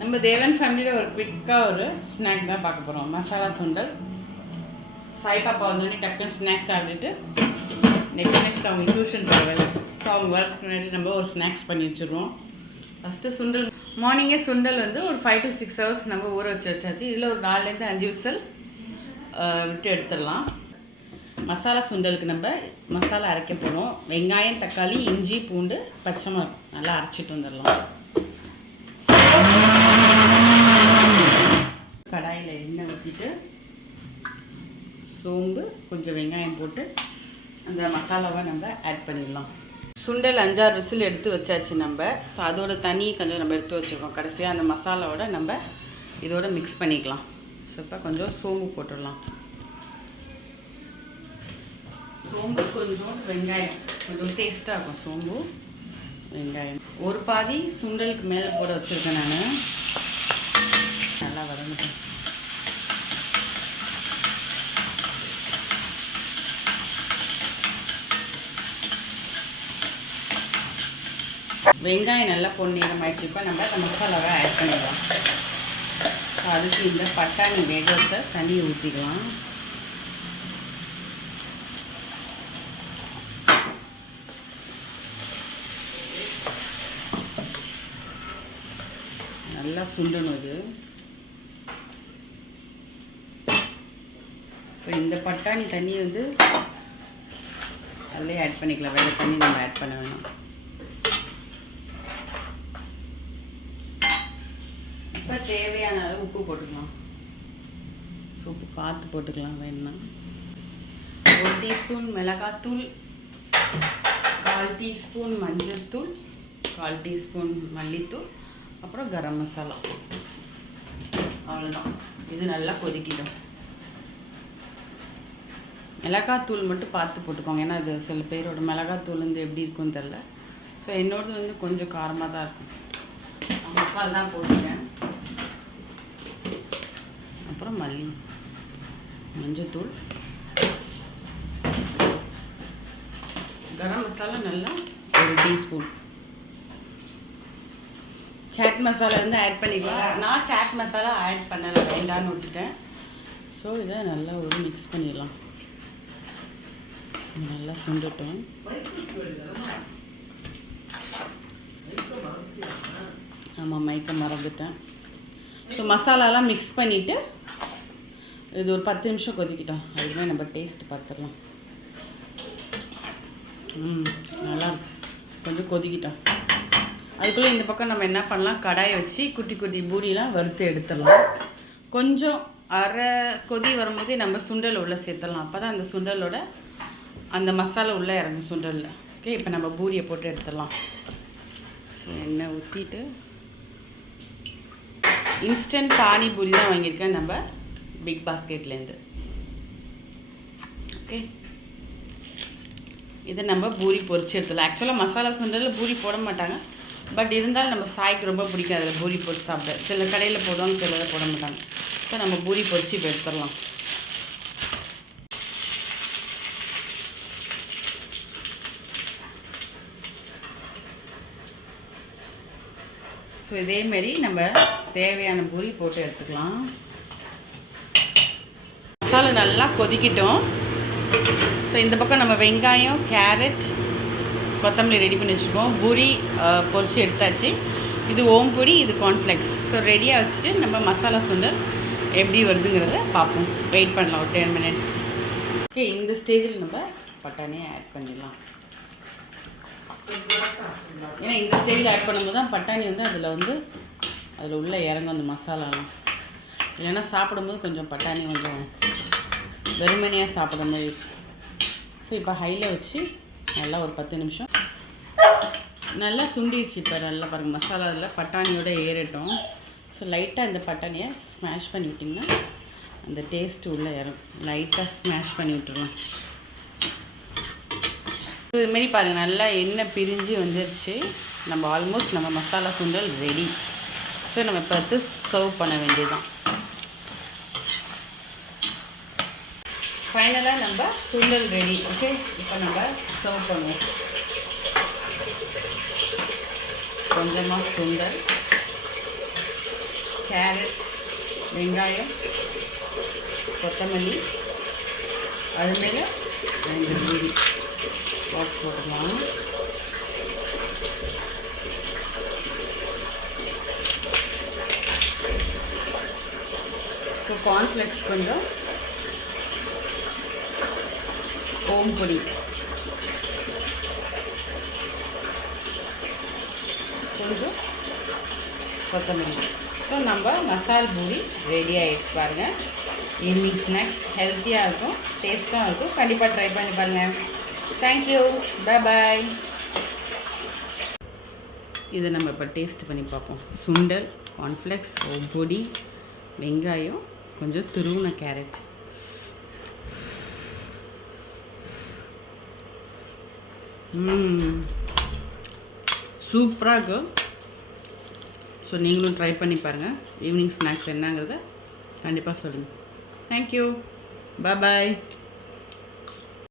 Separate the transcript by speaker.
Speaker 1: நம்ம தேவன் ஃபேமிலியில் ஒரு குவிக்காக ஒரு ஸ்நாக் தான் பார்க்க போகிறோம் மசாலா சுண்டல். சாய் பாப்பா வந்தோடனே டக்குன்னு ஸ்நாக்ஸ் சாப்பிட்டுட்டு நெக்ஸ்ட் நெக்ஸ்ட் அவங்க டியூஷன் போகல ஸோ அவங்க ஒர்க் முன்னாடி நம்ம ஒரு ஸ்நாக்ஸ் பண்ணி வச்சுருவோம். ஃபஸ்ட்டு சுண்டல். மார்னிங்கே சுண்டல் வந்து ஒரு ஃபைவ் டு சிக்ஸ் ஹவர்ஸ் நம்ம ஊற வச்சு வச்சாச்சு. இதில் ஒரு நாலுலேருந்து அஞ்சு விசல் விட்டு எடுத்துடலாம். மசாலா சுண்டலுக்கு நம்ம மசாலா அரைக்க போகிறோம் வெங்காயம் தக்காளி இஞ்சி பூண்டு பச்சை மிளகாய் நல்லா அரைச்சிட்டு வந்துடலாம். கடாயில் எண்ணெய் ஊற்றிட்டு சோம்பு கொஞ்சம் வெங்காயம் போட்டு அந்த மசாலாவை நம்ம ஆட் பண்ணிடலாம். சுண்டல் அஞ்சாறு விசில் எடுத்து வச்சாச்சு நம்ம. ஸோ அதோட தண்ணி கொஞ்சம் நம்ம எடுத்து வச்சுருக்கோம். கடைசியாக அந்த மசாலாவோட நம்ம இதோட மிக்ஸ் பண்ணிக்கலாம். ஸோ இப்போ கொஞ்சம் சோம்பு போட்டுடலாம். சோம்பு கொஞ்சம் வெங்காயம் கொஞ்சம் டேஸ்ட்டாக இருக்கும். சோம்பு வெங்காயம். ஒரு பாதி சுண்டலுக்கு மேலே போட வச்சுருக்கேன் நான். நல்லா வதங்கட்டும். வெங்காயம் நல்லா பொன்னிறம் ஆயிடுச்சு இப்போ நம்ம அந்த மசாலாவை ஆட் பண்ணிடலாம். அதுக்கு இந்த பட்டாணி வேகத்தை தண்ணியை தண்ணி ஊற்றிக்கலாம் நல்லா சுண்டணும் அது ஸோ இந்த பட்டாணி தண்ணி வந்து அதிலே ஆட் பண்ணிக்கலாம். வேறு தண்ணி நம்ம ஆட் பண்ண வேணாம். இப்போ தேவையான அளவு உப்பு போட்டுக்கலாம். ஸோ உப்பு பார்த்து போட்டுக்கலாம் வேணும்னா. ஒரு டீஸ்பூன் மிளகாத்தூள் கால் டீஸ்பூன் மஞ்சள்தூள் கால் டீஸ்பூன் மல்லித்தூள் அப்புறம் கரம் மசாலா. அவ்வளோதான் இது நல்லா கொதிக்கிடும். மிளகாத்தூள் மட்டும் பார்த்து போட்டுக்கோங்க. ஏன்னா அது சில பேரோட மிளகாத்தூள் வந்து எப்படி இருக்கும்னு தெரில ஸோ என்னோடது வந்து கொஞ்சம் காரமாக தான் இருக்கும். முக்கால் தான் போட்டுருக்கேன். அப்புறம் மல்லி மஞ்சத்தூள். கரம் மசாலா நல்லா ஒரு டீஸ்பூன். சாட் மசாலா வந்து ஆட் பண்ணிக்கலாம் நான் சாட் மசாலா ஆட் பண்ணலை வேண்டான்னு விட்டுட்டேன். ஸோ இதை நல்லா ஒரு மிக்ஸ் பண்ணிடலாம். நல்லா சுண்டட்டும். ஆமாம் மைக்க மறந்துட்டேன். ஸோ மசாலாலாம் மிக்ஸ் பண்ணிவிட்டு இது ஒரு பத்து நிமிஷம் கொதிக்கிட்டோம். அதுவே நம்ம டேஸ்ட் பார்த்துடலாம் ம் நல்லா கொஞ்சம் கொதிக்கிட்டோம். அதுக்குள்ளே இந்த பக்கம் நம்ம என்ன பண்ணலாம்? கடாயை வச்சு குட்டி குட்டி பூரிலாம் வறுத்து எடுத்துடலாம். கொஞ்சம் அரை கொதி வரும்போதே நம்ம சுண்டல் உள்ளே சேர்த்துடலாம். அப்போ தான் அந்த சுண்டலோட அந்த மசாலா உள்ளே இறங்கும் சுண்டலில். ஓகே இப்போ நம்ம பூரியை போட்டு எடுத்துடலாம். ஸோ எண்ணெய் ஊற்றிட்டு இன்ஸ்டன்ட் பானிபூரி தான் வாங்கியிருக்கேன் நம்ம பிக் பாஸ்கெட்லேருந்து ஓகே இதை நம்ம பூரி பொரிச்சு எடுத்துடலாம். ஆக்சுவலாக மசாலா சுண்டலில் பூரி போட மாட்டாங்க. பட் இருந்தாலும் நம்ம சாய்க்கு ரொம்ப பிடிக்கும் அதில் பூரி பொரிச்சு சாப்பிட. சில கடையில் போடுவாங்க சிலதை போட மாட்டாங்க. இப்போ நம்ம பூரி பொரிச்சு இப்போ எடுத்துடலாம். ஸோ இதேமாரி நம்ம தேவையான பூரி போட்டு எடுத்துக்கலாம். மசாலா நல்லா கொதிக்கிட்டோம். ஸோ இந்த பக்கம் நம்ம வெங்காயம் கேரட் கொத்தமல்லி ரெடி பண்ணி வச்சுருக்கோம். பூரி பொரிச்சு எடுத்தாச்சு. இது ஓம்பொடி இது கார்ன்ஃப்ளெக்ஸ் ஸோ ரெடியாக வச்சுட்டு நம்ம மசாலா சுண்டல் எப்படி வருதுங்கிறத பார்ப்போம். வெயிட் பண்ணலாம் ஒரு டென் மினிட்ஸ் ஓகே இந்த ஸ்டேஜில் நம்ம பட்டாணியை ஆட் பண்ணிடலாம். ஏன்னா இந்த ஸ்டேஜில் ஆட் பண்ணும்போது தான் பட்டாணி வந்து அதில் வந்து அதில் உள்ளே இறங்கும் அந்த மசாலாலாம். இல்லைன்னா சாப்பிடும்போது கொஞ்சம் பட்டாணி கொஞ்சம் வெறுமனையாக சாப்பிட்ற மாதிரி ஸோ இப்போ ஹையில் வச்சு நல்லா ஒரு பத்து நிமிஷம். நல்லா சுண்டிடுச்சு இப்போ நல்லா பாருங்கள் மசாலாவில் பட்டாணியோட ஏறிட்டோம். ஸோ லைட்டாக இந்த பட்டாணியை ஸ்மாஷ் பண்ணி விட்டிங்கன்னா அந்த டேஸ்ட்டு உள்ளே இறங்கும். லைட்டாக ஸ்மாஷ் பண்ணி விட்டுருலாம் இதுமாரி பாருங்கள் நல்லா எண்ணெய் பிரிஞ்சு வந்துருச்சு. நம்ம ஆல்மோஸ்ட் நம்ம மசாலா சுண்டல் ரெடி ஸோ நம்ம இப்போ எடுத்து சர்வ் பண்ண வேண்டியதுதான். ஃபைனலாக நம்ம சுண்டல் ரெடி ஓகே இப்போ நம்ம சர்வ் பண்ணுவோம் கொஞ்சமாக சுண்டல் கேரட் வெங்காயம் கொத்தமல்லி அதுமாரி ரெண்டு பூரி பாக்ஸ் போட்டுக்கலாம் ஸோ கார்ன்ஃப்ளெக்ஸ் கொஞ்சம் ஓம் பொடி. கொஞ்சம் கொத்தமல்லி. ஸோ நம்ம மசால் பூரி ரெடி ஆகிடுச்சு பாருங்கள் ஈவினிங் ஸ்நாக்ஸ் ஹெல்த்தியாக இருக்கும் டேஸ்ட்டாக இருக்கும். கண்டிப்பாக ட்ரை பண்ணி பாருங்கள் தேங்க்யூ பாய் பாய் இதை நம்ம இப்போ டேஸ்ட் பண்ணி பார்ப்போம். சுண்டல் கார்ன்ஃப்ளெக்ஸ் பொடி வெங்காயம் கொஞ்சம் துருவின கேரட் சூப்பராக இருக்கும் ஸோ நீங்களும் ட்ரை பண்ணி பாருங்கள் ஈவினிங் ஸ்நாக்ஸ் என்னங்கிறத கண்டிப்பாக சொல்லுங்கள் தேங்க்யூ பாய்